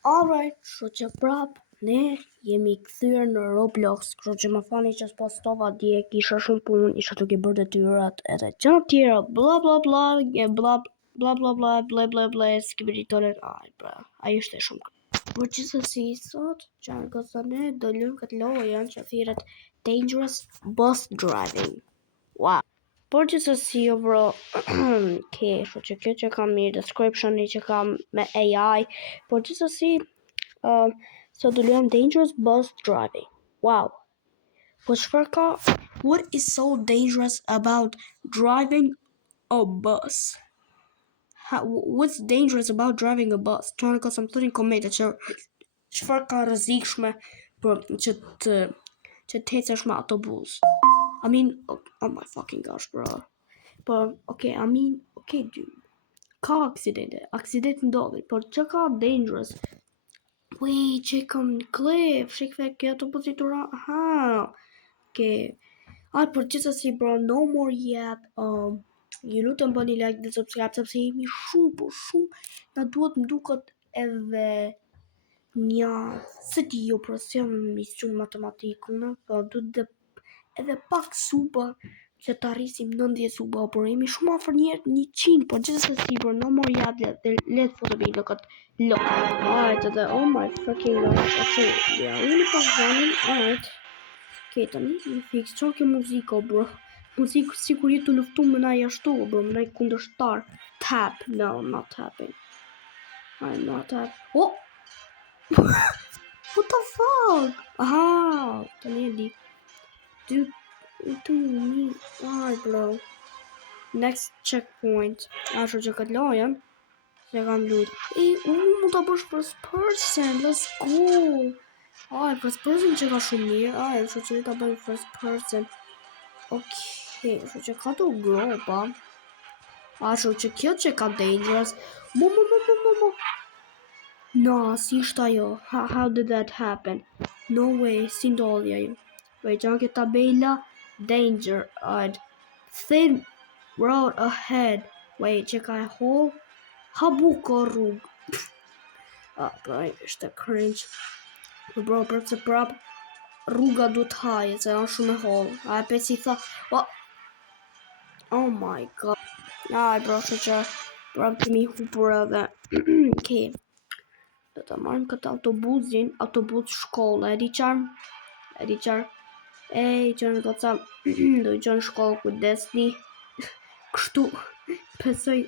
Alright, kështu që prap ne jemi kthyer në Roblox, kështu që më fani që s'postova dje, kisha shumë punë, isha duke bërë detyrat edhe gjëra tjera, bla bla bla, bla bla bla bla bla bla bla, skibiditolet, ai ishte shumë. Por gjithsesi sot, çfarë goca ne do lëm këtë lojë që thirret Dangerous Bus Driving. Wow. Por gjithsesi jo bro, kështu që kjo që kam mirë descriptioni që kam me AI, por gjithsesi so do luajm Dangerous Bus Driving. Wow. Po çfarë ka? What is so dangerous about driving a bus? What's dangerous about driving a bus? Çfarë ka some thënë komente që çfarë ka rrezikshme për që të ecesh me autobus? I mean, oh my fucking gosh, bro. But okay, I mean, okay, dude. Ka aksident ndodhi, por që ka dangerous? Wait, që kam në clip, shikve kjo të pozitura, okay. Por gjithsesi, bro, no more yet, ju lutem bëni like dhe subscribe, sepse jemi shumë, na duhet mduket edhe një, se di jo, pro, si jam mision matematikun, po duhet edhe pak suba që të arrisim 90 suba, por jemi shumë afër 100, por gjithsesi bro, no more yet, let's fotografi në këtë lot. Alright, edhe oh my fucking gosh, okay, ja, unë pak zonin, alright. Okay, tani një fix, qa kjo muziko bro? Muzikë sikur jetu luftu me na jashtu, bro, me na I kundërshtar. Tap, no, not tapping. I'm not tap. Oh! What the fuck? Aha, tani e di. Dude, what do you mean? Alright, bro. Next checkpoint. Ashtu që këtë lojën se kam lujt. Mund ta bësh first person. Let's go. First person që ka shumë mirë. Ashtu që ta bëj first person. Okay, ashtu që ka të gropa. Ashtu që kjo që ka dangerous. Mo. No, si ishte ajo? How did that happen? No way, si ndodhi ajo. Wait, që anke tabela danger. Thin road ahead. Wait, check I hole. Habuko rrug. Bro, ishte cringe. Bro, prap rruga du të haje, se janë shumë e hole. Pe si tha. Oh my god. Bro, që prap kemi hupur edhe. Okay. Do të marrim këtë autobus shkollë. E di qarë? Qënë goca, do I qënë shkollë kujdesni. Kështu, besoj,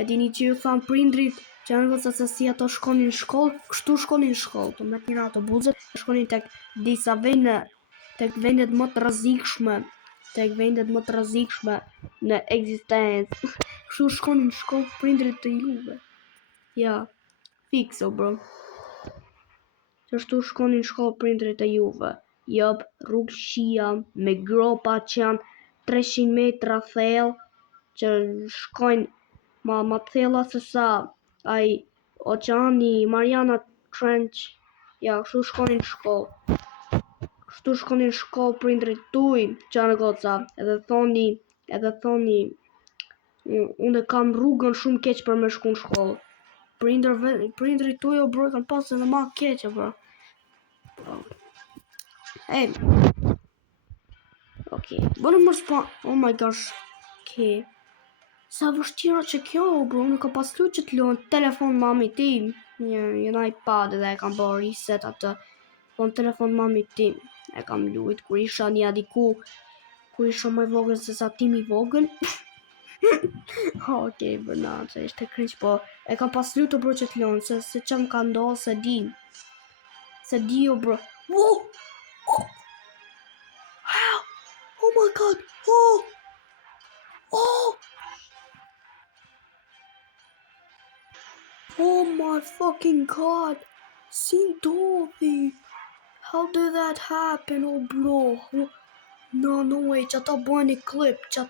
e dini që ju thamë prindrit, qënë goca se si ato shkonin shkollë, kështu shkonin shkollë, të me t'njëra autobuset, shkonin tek disa vende, tek vendet më të rrezikshme në ekzistencë. Kështu shkonin shkollë prindrit të juve. Ja, fikso, bro. Qështu shkonin shkollë prindrit të juve. Jop, rrugë shia, me gropa që janë 300 metra thellë, që shkojnë ma thella se sa ai oqeani Mariana Trench. Ja, kështu shkonin shkollë. Kështu shkonin shkollë prindrit tuj, qanë goca, edhe thoni, unë kam rrugën shumë keq për me shku në shkollë. Prindrit tuj o bro, kanë pas edhe ma keq, bro. Hey. Okay, bënë më spawn. Oh my gosh. Okay. Sa vështira që kjo, bro, nuk ka pas lu që të luan telefon mami tim. Një iPad edhe e kam bërë reset atë. Po në telefon mami tim e kam lujt kur isha një adiku, kur isha më vogël se sa tim I vogël. Okay, bërna, që ishte cringe, po e kam pas lu të bro që të luan, se që më ka ndohë se di. Se di o bro. Wow! How? Oh my god! Oh my fucking god! Sindovi! How did that happen, oh bro? No way, që ata bojnë klip, që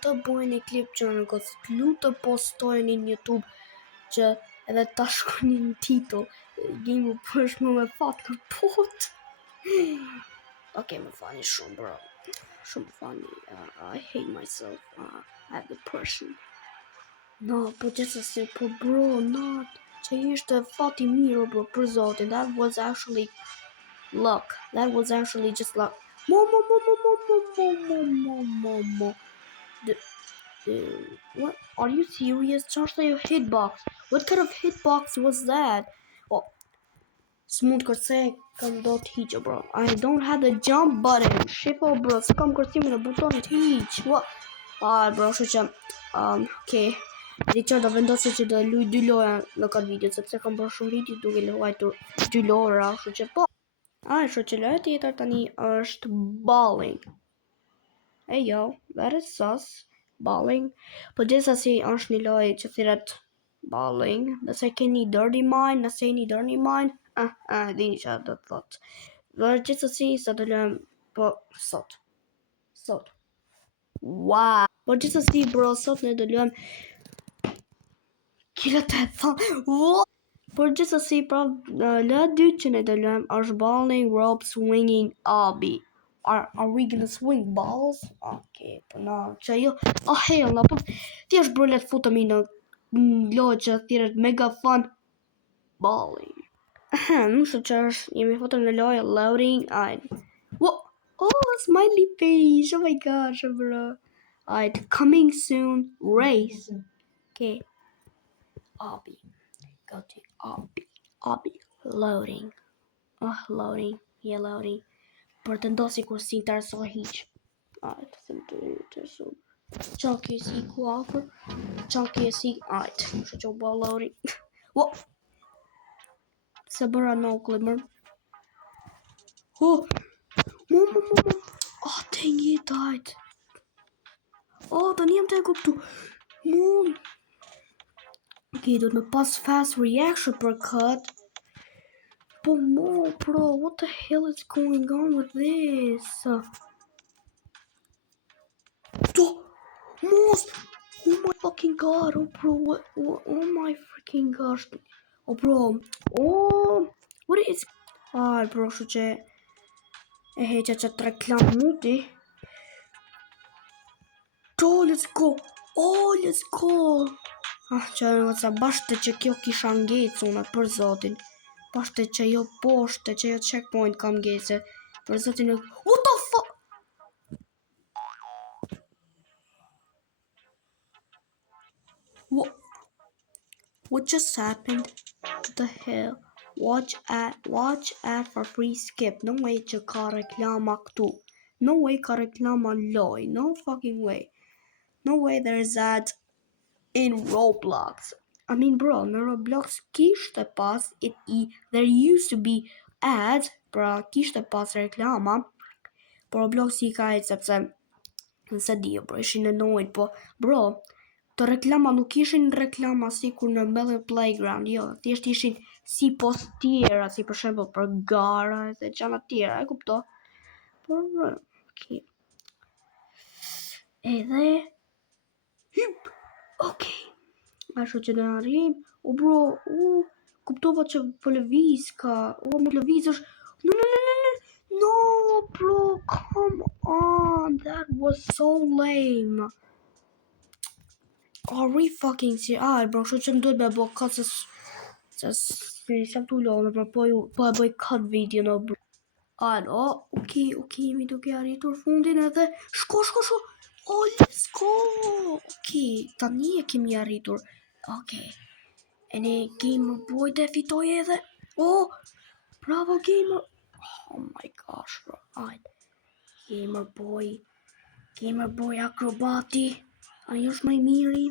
në gësë të lutë postojnë në YouTube, që edhe ta shkoni në titull, game u pësh më me fatë në pot. Okay, më fani shumë, bro. Shumë fani. I hate myself. I have depression. No, po gjithsesi, po bro, not. që ishte fati mirë, bro, për zotin. That was actually luck. That was actually just luck. Mo. What? Are you serious? Just like a hitbox. What kind of hitbox was that? Oh, smooth kërse kam do të hiqë, bro. I don't have the jump button. Shifo, bro. Se kam kërcimin e butonit hiq. What? Bro, shu që... okay. Dhe do vendosë që do luj 2 loja në këtë video, sepse kam bërë shumë video duke luajtur 2 lojra, shu që po. Shu që loja tjetër tani është bowling. Hey yo, that is sus. Bowling. Po gjithsesi është një lojë që thirret bowling. Nëse keni dirty mind, dini që do të thot. Dhe gjithsesi sa do lëm po sot. Wow. Po gjithsesi bro, sot ne do lëm kila të thon. Por gjithsesi pra lë dytë që ne do lëm është bowling rope swinging obby. Are we gonna swing balls? Okay, po na, që jo, hell no, po thjesht bro le të futemi në lojë që thirret mega fun bowling. Nëse që është, jemi futur në lojë loading, what? Oh, smiley face, oh my gosh, bro. Coming soon, race. Okay. Obby. Go to Obby. Loading. Loading. Yeah, loading. Për të ndosi kur si të arso hiq. Të them të interesu. Chunky si ku afër. Chunky si. Shë që u bo loading. What? Se bëra no glimmer. Mo. Dang it, të një të e kuptu. Mo. Okay, do të me pas fast reaction për këtë. But more, bro, what the hell is going on with this? Most! Oh my fucking god, oh bro, what, oh my freaking gosh. Oh bro, what is... bro, shu që e heqa që të reklam muti. Let's go! Let's go! Që e bashkë që kjo kisha ngecë unë për zotin. Bashkë që jo poshte, që jo checkpoint kam ngecë. Për zotin e... What the fuck? What just happened? What the hell? Watch ad for free skip. No way që ka reklama këtu. No way ka reklama loj. No fucking way. No way there's ad in Roblox. I mean, bro, në Roblox kishte pas, there used to be ads, pra kishte pas reklama, por Roblox I ka sepse, nëse dio, bro, ishin annoyed, po, bro, të reklama nuk ishin reklama si kur në Melon Playground, jo, thjesht ishin si post tjera, si për shembull për gara, dhe gjana tjera, e kupto? Por, okay. Edhe, okay. Ashtu që në arrim, bro, kuptova që për lëviz ka, më lëviz është, no, bro, come on, that was so lame. Are we fucking serious? Bro, shtu që më duhet me bo cut se s'jam tu lone, bro, po e bëj cut video në bro. Okay, mi duke arritur fundin edhe, shko, let's go, okay, tani e kemi arritur. Okay. E ne Gamer Boy dhe fitoj edhe. Bravo Gamer. Oh my gosh, bro. Gamer Boy akrobati. Ai është më I miri.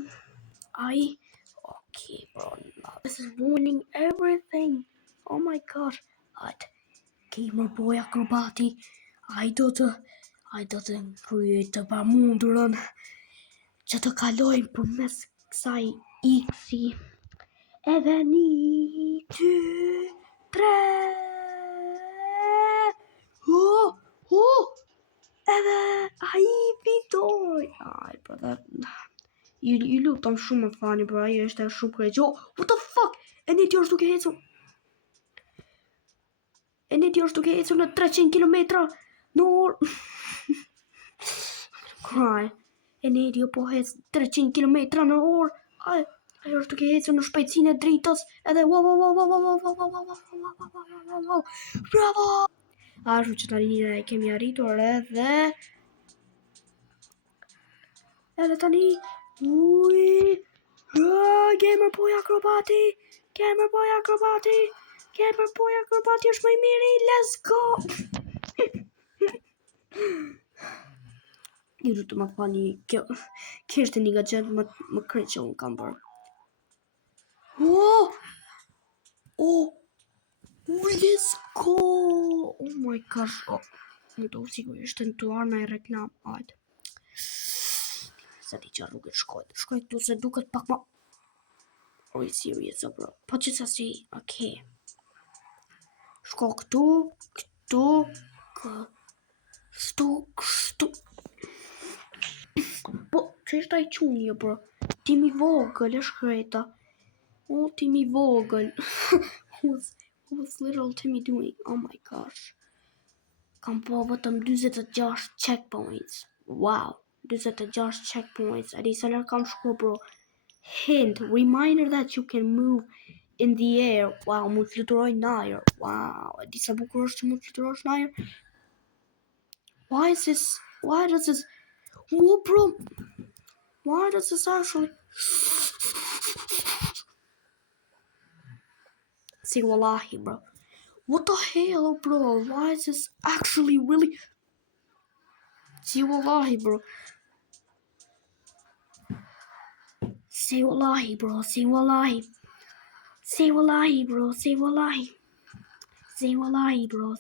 Okay, bro. This is ruining everything. Oh my gosh. Gamer Boy akrobati. Ai do të kryej të pamundurën që të kalojnë përmes kësaj X-i. Edhe 1, 2, 3. Edhe ai fitoi. Bro, ju lutem shumë më fani, bro, ai është shumë kreq. What the fuck? E ne ti është duke ecur. Në 300 km në orë. Cry. E ne ti po ec 300 km në orë. Ajo është duke ecur në shpejtësinë e dritës, edhe wow. Bravo! Ashtu që tani ne kemi arritur edhe tani Gamer Boy Akrobati është më i miri, let's go! Ju du të më fani, kjo është një gadget më kreq që unë kam bërë. Let's go! Oh my gosh! Më do sigurisht të ntuar në reklam. Hajde. Sa ti që rrugët shkoj këtu se duket pak ma... Oj, serious, bro. Po që sa si, okay. Shko këtu. Po, që ishtë ai qunje, bro? Timi vogël, e shkreta. Oh, Timi vogël. What's little Timmy doing? Oh my gosh. Kam po vetëm 46 checkpoints. Wow. 46 checkpoints. A di sa lër kam shku, bro. Hint, reminder that you can move in the air. Wow, mund fluturoj në ajër. Wow, a di sa bukur është që mund fluturosh në ajër? Why does this... Oh, bro. Why does this actually... See, wallahi, bro. What the hell, bro? Why is this actually really... See, wallahi, bro. Say wallahi, bro. Say wallahi. Say wallahi, bro. Say wallahi. Say wallahi, bro.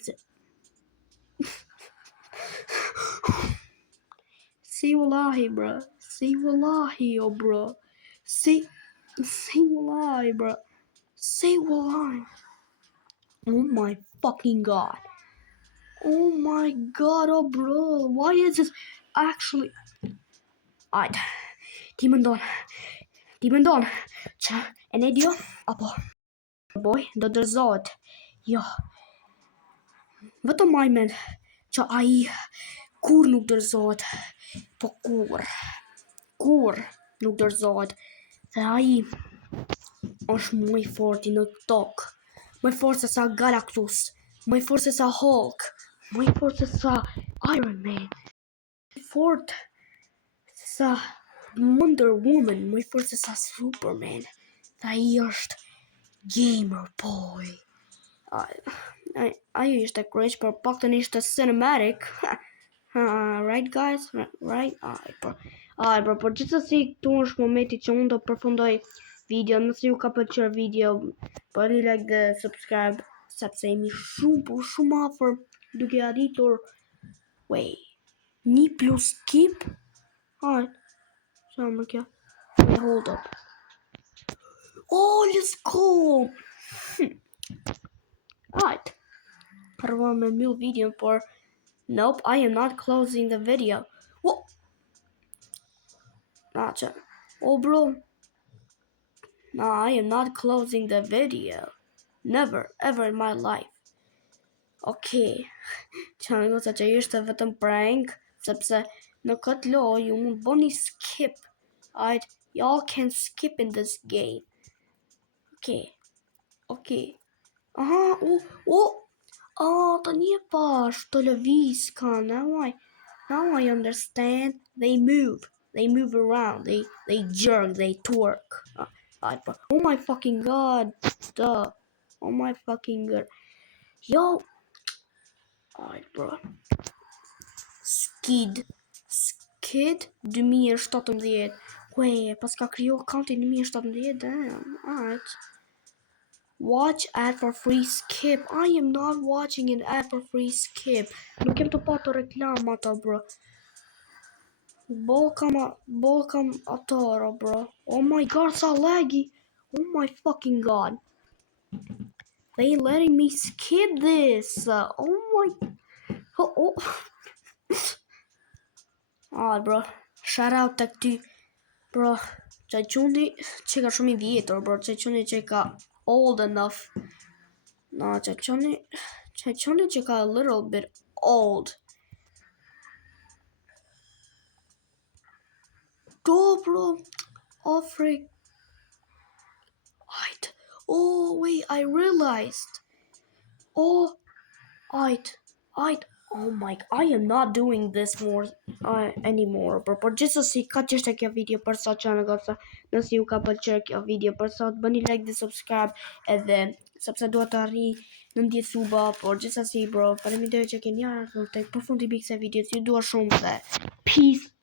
Say wallahi, bro. Say wallahi, oh, bro. Say wallahi, bro. Say wallahi. Oh my fucking god. Oh my god, oh, bro. Why is this actually... Alright. Demon Dawn. Që e ne dio, apo boy, do dërzohet. Jo. Vetëm majmen që ai kur nuk dërzohet. Po kur nuk dërzohet. Dhe ai është më i forti në tokë. Më i fortë se sa Galactus. Më i fortë se sa Hulk. Më i fortë se sa Iron Man. Më i fortë se sa Wonder Woman. Më i fortë se sa Superman. Dhe ai është Gamer Boy. Ai ishte great, për paktën ishte cinematic. Right, guys? Right? Alright, bro. Por gjithsesi këtu është momenti që unë do përfundoj video. Nëse ju ka pëlqyer video, bëni like dhe subscribe, sepse jemi shumë afër duke arritur 1+ skip. Alright. Sa më kjo? Hold up. Oh, let's go! Alright. Pardon me mute video, por nope, I am not closing the video. What? Oh, bro. No, I am not closing the video. Never, ever in my life. Okay. Që sa që ishte vetëm prank, sepse në këtë lojë ju mund bëni skip. Alright, y'all can skip in this game. Okay. Aha, tani e pash, të lëviz ka, now I understand. They move around, they jerk, they twerk. Oh my fucking god, duh. Oh my fucking god. Yo. Alright, bro. Skid 2017. Wait, pas ka kriju accountin 2017, damn. Alright. Watch ad for free skip. I am not watching an ad for free skip. Nuk kem të pato reklama ata, bro. Bolkam atara, bro. Oh my god, sa laggy. Oh my fucking god. They ain't letting me skip this. Oh my... Alright, bro. Shout out të këty. Bro, që qundi që ka shumë i vjetër, bro. Që qundi që ka old enough. No, që qundi që ka a little bit old. Go, bro. Oh, freak. Wait. Oh, wait, I realized. Oh, wait. Oh my, I am not doing this more anymore. Por gjithsesi ka qeshte kjo video për sot që në gocë. Nëse ju ka pëlqyer kjo video për sot, bëni like dhe subscribe edhe sepse dua të arrij 90 suba, por gjithsesi bro, faleminderit që keni ardhur tek përfundi i kësaj videos. Ju dua shumë dhe peace.